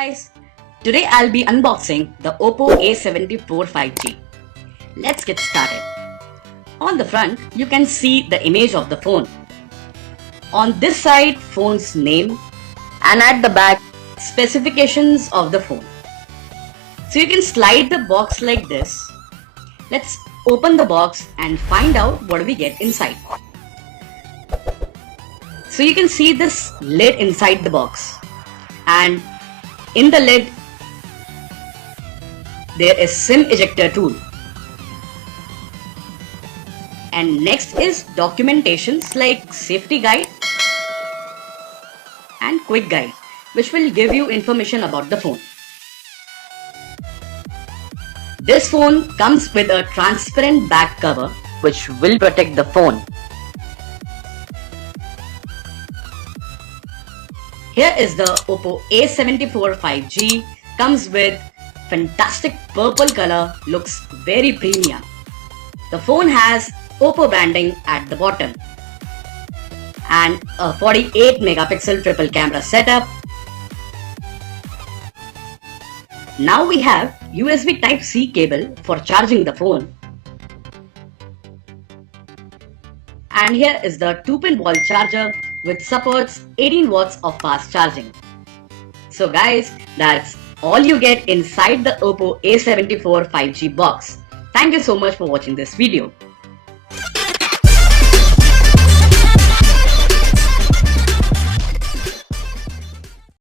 Guys, today I'll be unboxing the Oppo A74 5G. Let's get started. On the front, you can see the image of the phone. On this side, phone's name, and at the back, specifications of the phone. So you can slide the box like this. Let's open the box and find out what we get inside. So you can see this lid inside the box, and in the lid there is SIM ejector tool, and next is documentations like safety guide and quick guide, which will give you information about the phone. This phone comes with a transparent back cover which will protect the phone. Here is the Oppo A74 5G, comes with fantastic purple color, looks very premium. The phone has Oppo branding at the bottom and a 48 megapixel triple camera setup. Now we have USB Type-C cable for charging the phone. And here is the 2-pin wall charger which supports 18 watts of fast charging. So guys, that's all you get inside the Oppo A74 5G box. Thank you so much for watching this video.